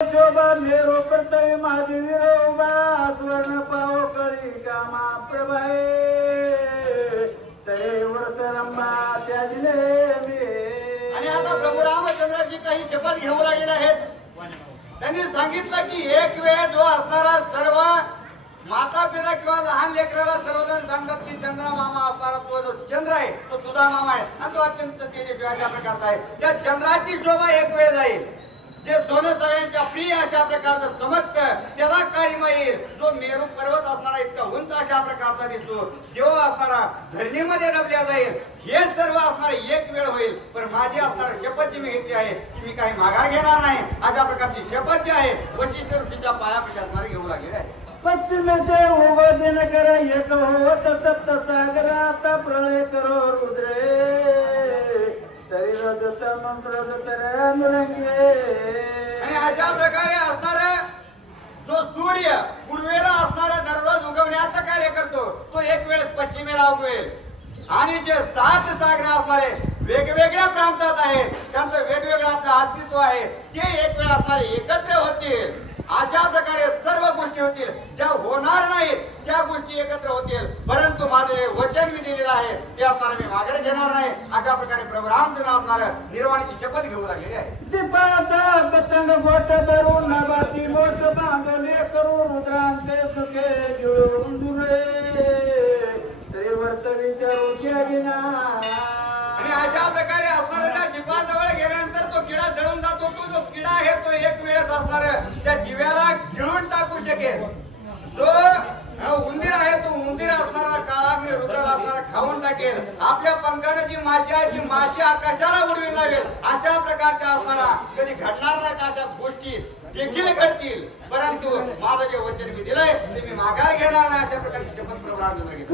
शोभा मेरो कर्तव्य माझी विरोबा स्वर्ण पाव करी कामा प्रभाए तरे वर्ष रंबा त्याजले मी। आणि आता प्रभू रामचंद्रजी काही शपथ घेऊ लागलेले आहेत। त्यांनी सांगितलं की एक वेळ जो असणारा सर्व माता पिता किंवा लहान लेकराला सर्वजण सांगतात की चंद्र मामा असणारा तो जो चंद्र आहे तो तुझा मामा आहे आणि तो अत्यंत तेजस्वी अशा प्रकारचा आहे। त्या चंद्राची शोभा एक वेळ जाईल, जे सोनं सगळ्यांच्या प्रिय अशा प्रकारचं चमकतं त्याला काळीमा येईल। जो मेरू पर्वत असणारा इतका उंच अशा प्रकारचा दिसतो जेव्हा असणारा धरणीमध्ये दबल्या जाईल, हे सर्व असणारे एक वेळ होईल। पण माझी असणारी शपथ जी मी घेतली आहे की मी काही माघार घेणार नाही अशा प्रकारची शपथ जी आहे वशिष्ठ ऋषीच्या पायापाशी असणारे घेऊ लागले आहे। पश्चिमेचे उगो दिन कर एक होत सप्त सागर आता प्रलय करो रुद्रे तरी रजत मंत्र तरंगे। आणि अशा प्रकारे असणारा जो सूर्य पूर्वेला असणारा दररोज उगवण्याचं कार्य करतो तो एक वेळ पश्चिमेला उगवेल आणि जे 7 सागर असणारे वेगवेगळ्या प्रांतात आहेत त्यांचं वेगवेगळं आपलं अस्तित्व आहे ते एक वेळ असणारे एकत्र होतील। अशा प्रकारे सर्व गोष्टी होतील, ज्या होणार नाहीत त्या गोष्टी एकत्र होतील। परंतु माझे वचन मी दिलेलं आहे ते असणार मी माघार घेणार नाही अशा प्रकारे प्रभू रामचंद्र असणार निर्वाणाची शपथ घेऊ लागलेली आहे। दीपाचा पतंग गोट भरून नभाती मोठ बांधले करू रुद्रांचे सुखे जुळून दुरे तरी वर्त विचारू शेगिना। आणि अशा प्रकारे असणाऱ्या दीपाजवळ गेल्यानंतर तो किडा जळून जातो। तो जो किडा आहे तो एक वेळेस असणार त्या दिव्याला गिळून टाकू शकेल। जो उंदीर आहे तो उंदीर असणारा काळाग्नी रुद्राला असणारा खाऊन टाकेल। आपल्या पंखाने जी माशी आहे ती माशी आकाशाला उडवी लावेल। अशा प्रकारच्या असणारा कधी घडणार नाहीत अशा गोष्टी देखील घडतील। परंतु माझं जे वचन मी दिलंय ते मी माघार घेणार नाही अशा प्रकारची शपथ प्रभू रामचंद्र घेतली।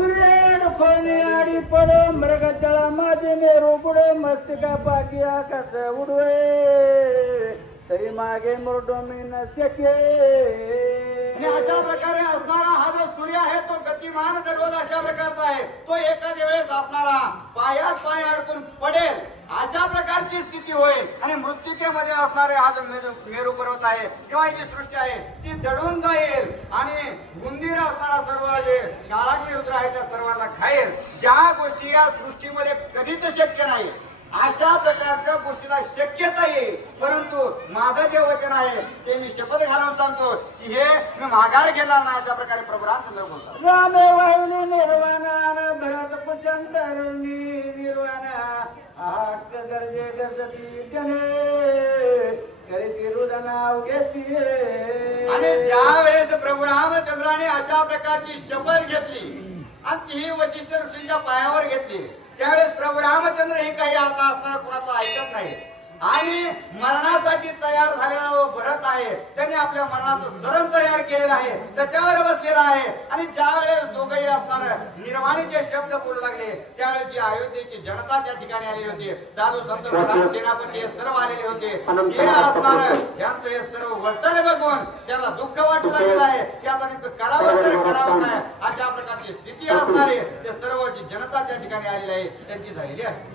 कोणी आडी पडो मृग जळा माझे मेरू बुडो मस्तिका पाकी आकाश उडवे तरी मागे मुरडो मी नसके। आणि अशा प्रकारे असणारा हा जो सूर्य आहे तो गतिमान दररोज अशा प्रकारचा आहे। तो एखाद्या वेळेस असणारा पायात पाय अडकून पडेल अशा प्रकारची स्थिती होईल आणि मृत्यूमध्ये असणारे हा जो मेरू पर्वत आहे किंवा जी सृष्टी आहे ती दडून जाईल आणि उंदीर असणारा सर्व जे काळाग्नी रुद्र आहे त्या सर्वांना खाईल। ज्या गोष्टी या सृष्टीमध्ये कधीच शक्य नाही अशा प्रकारच्या गोष्टीला शक्यता येईल। परंतु माझं जे वचन आहे ते मी शपथ घालून सांगतो की हे मी माघार घेणार नाही अशा प्रकारे प्रभू रामचंद्र बोलतात। रामे वाहिनी निर्वाणा भरत पुचंतरणी निर्वाणा आक गरजे गरजती जने करी रुदनाव घेतीये। आणि ज्या वेळेस प्रभू रामचंद्राने अशा प्रकारची शपथ घेतली आणि ती वशिष्ठ ऋषींच्या पायावर घेतली त्यावेळेस प्रभू रामचंद्र हे काही आता असताना कुणाचं ऐकत नाही आणि मरणासाठी तयार झालेला जो भरत आहे त्याने आपल्या मरणाचं शरण तयार केलेलं आहे त्याच्यावर बसलेला आहे। आणि ज्या वेळेस दोघंही असणार निर्वाणीचे शब्द बोलू लागले त्यावेळेस जी अयोध्येची जनता त्या ठिकाणी आलेली होती, साधू संत प्रधान सेनापती हे सर्व आलेले होते। ते असणार त्यांचं हे सर्व वर्तन बघून त्यांना दुःख वाटू लागलेलं आहे की आता नेमकं करावं तर करावं काय अशा प्रकारची स्थिती असणारे ते सर्व जी जनता त्या ठिकाणी आलेली आहे त्यांची झालेली आहे।